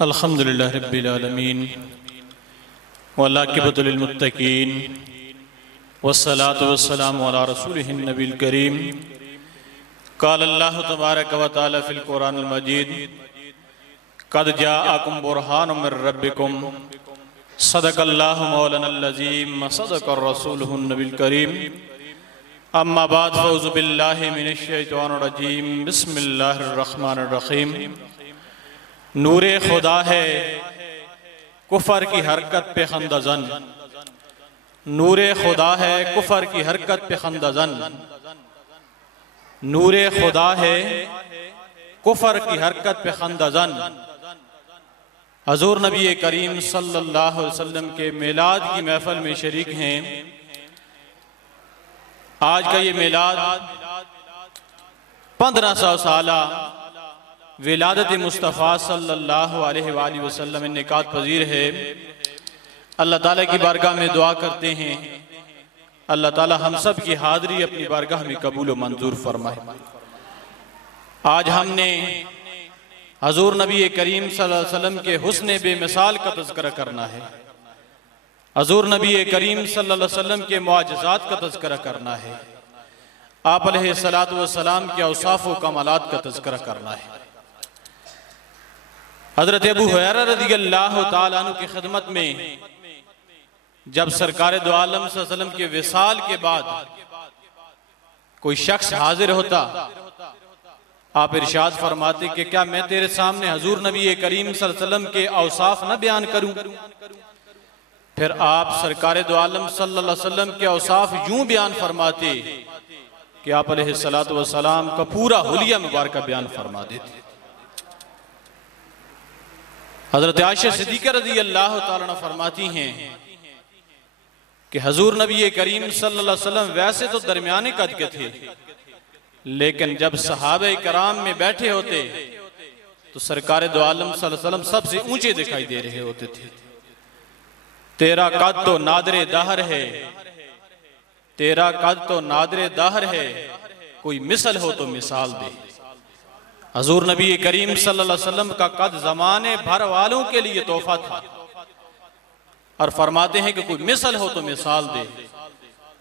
الحمدللہ رب العالمین والعاقبۃ للمتقین والصلاة والسلام علی رسولہ النبی الکریم قال اللہ تبارک و تعالی فی القرآن المجید قد جاءکم برہان من ربکم صدق اللہ مولانا العظیم صدق الرسول النبی الکریم اما بعد فاعوذ باللہ من الشیطان الرجیم بسم اللہ الرحمن الرحیم نور خدا ہے کفر کی حرکت پہ خندہ زن، نور خدا ہے کفر کی حرکت پہ خندہ زن، نور خدا ہے کفر کی حرکت پہ خندہ زن۔ حضور نبی کریم صلی اللہ علیہ وسلم کے میلاد کی محفل میں شریک ہیں۔ آج کا یہ میلاد 1500 سالہ ولادت مصطفیٰ صلی اللہ علیہ وآلہ وسلم انعقاد پذیر ہے۔ اللہ تعالیٰ کی بارگاہ میں دعا کرتے ہیں اللہ تعالیٰ ہم سب کی حاضری اپنی بارگاہ میں قبول و منظور فرمائے۔ آج ہم نے حضور نبی کریم صلی اللہ علیہ وسلم کے حسن بے مثال کا تذکرہ کرنا ہے، حضور نبی کریم صلی اللہ علیہ وسلم کے معجزات کا تذکرہ کرنا ہے، آپ علیہ السلام کے اوصاف و کمالات کا تذکرہ کرنا ہے۔ حضرت ابو ہریرہ رضی اللہ تعالیٰ عنہ کی خدمت میں جب سرکار دو عالم صلی اللہ علیہ وسلم کے وصال کے بعد کوئی شخص حاضر ہوتا، آپ ارشاد فرماتے کہ کیا میں تیرے سامنے حضور نبی کریم صلی اللہ علیہ وسلم کے اوصاف نہ بیان کروں؟ پھر آپ سرکار دو عالم صلی اللہ علیہ وسلم کے اوصاف یوں بیان فرماتے کہ آپ علیہ السلام کا پورا حلیہ مبارکہ بیان فرما دیتے۔ حضرت عائشہ صدیقہ رضی اللہ تعالیٰ عنہ فرماتی ہیں کہ حضور نبی کریم صلی اللہ علیہ وسلم ویسے تو درمیانے قد کے تھے، لیکن جب صحابہ کرام میں بیٹھے ہوتے تو سرکار دو عالم صلی اللہ علیہ وسلم سب سے اونچے دکھائی دے رہے ہوتے تھے۔ تیرا قد تو نادر دہر ہے، تیرا قد تو نادر دہر ہے، کوئی مثل ہو تو مثال دے۔ حضور نبی کریم صلی اللہ علیہ وسلم کا قد زمانے بھر والوں کے لیے تحفہ تھا، اور فرماتے ہیں کہ کوئی مثل ہو تو مثال دے۔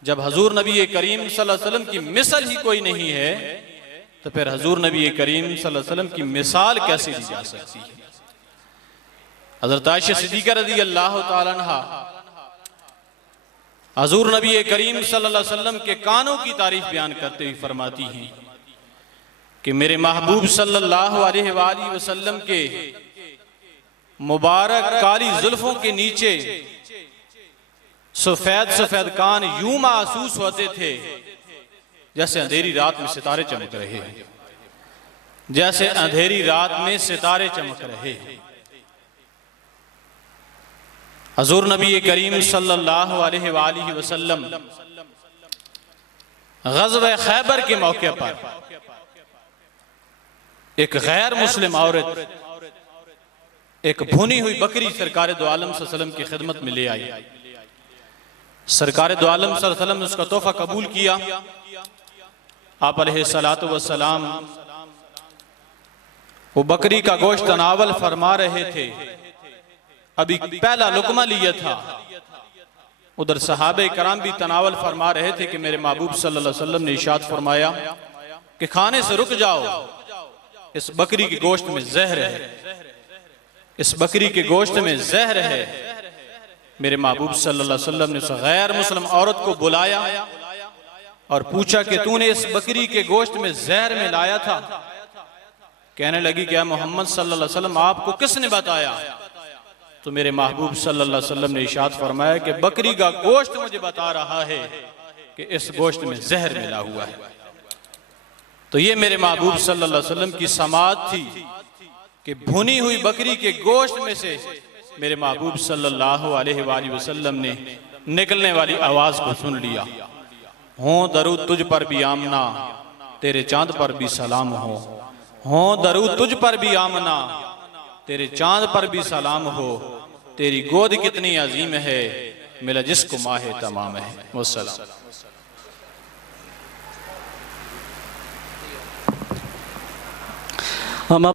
جب حضور نبی کریم صلی اللہ علیہ وسلم کی مثل ہی کوئی نہیں ہے تو پھر حضور نبی کریم صلی اللہ علیہ وسلم کی مثال کیسے دی جا سکتی ہے؟ حضرت عائشہ صدیقہ رضی اللہ تعالیٰ عنہ حضور نبی کریم صلی اللہ علیہ وسلم کے کانوں کی تعریف بیان کرتے ہوئے فرماتی ہیں کہ میرے محبوب صلی اللہ علیہ وآلہ وسلم کے مبارک کالی زلفوں کے نیچے سفید سفید کان یوں محسوس ہوتے تھے جیسے اندھیری رات میں ستارے چمک رہے ہیں، جیسے اندھیری رات میں ستارے چمک رہے ہیں۔ حضور نبی کریم صلی اللہ علیہ وآلہ وسلم غزوہ خیبر کے موقع پر ایک غیر مسلم عورت ایک بھونی ہوئی بکری سرکار دو عالم صلی اللہ علیہ وسلم کی خدمت میں لے آئی۔ سرکار دو عالم صلی اللہ علیہ وسلم نے اس کا تحفہ قبول کیا۔ آپ علیہ السلام وہ بکری کا گوشت تناول فرما رہے تھے، ابھی پہلا لقمہ لیا تھا، ادھر صحابہ کرام بھی تناول فرما رہے تھے کہ میرے محبوب صلی اللہ علیہ وسلم نے ارشاد فرمایا کہ کھانے سے رک جاؤ، اس بکری کے گوشت میں زہر ہے، اس بکری کے گوشت میں زہر ہے۔ میرے محبوب صلی اللہ علیہ وسلم نے اس غیر مسلم عورت کو بلایا اور پوچھا کہ تو نے اس بکری کے گوشت میں زہر میں لایا تھا؟ کہنے لگی کہ اے محمد صلی اللہ علیہ وسلم آپ کو کس نے بتایا؟ تو میرے محبوب صلی اللہ علیہ وسلم نے ارشاد فرمایا کہ بکری کا گوشت مجھے بتا رہا ہے کہ اس گوشت میں زہر ملا ہوا ہے۔ تو یہ میرے محبوب صلی اللہ علیہ وسلم کی سماعت تھی کہ بھونی ہوئی بکری کے گوشت میں سے میرے محبوب صلی اللہ علیہ وآلہ وسلم نے نکلنے والی آواز کو سن لیا۔ ہوں درود تجھ پر بھی آمنا، تیرے چاند پر بھی سلام ہو، ہوں درود تجھ پر بھی آمنا، تیرے چاند پر بھی سلام ہو، تیری گود کتنی عظیم ہے، ملا جس کو ماہ تمام ہے۔ والسلام۔ ہم